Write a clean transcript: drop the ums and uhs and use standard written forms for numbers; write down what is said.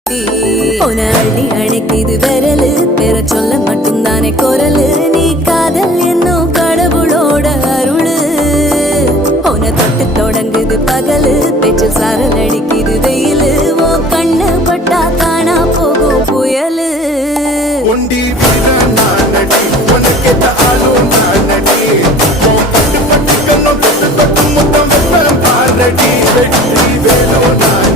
உன அள்ளி அணைக்குது விரலு பெற சொல்ல மட்டும்தானே குரலு நீ காதல் என்னும் கடவுளோட அருளு உன தொட்டு தொடங்குது பகலு பேச்சில் சாரல் அடிக்குது வெயிலு ஓ கண்ணு பட்டா காணா போகும் புயலு ஒண்டி வீரன் நானடி உனக்கேத்த ஆளும் நானடி பட்டு பட்டு கண்ணம் தொட்டு தொட்டு முத்தம் வெப்பம் பாரடி வெற்றி வேலோ நான்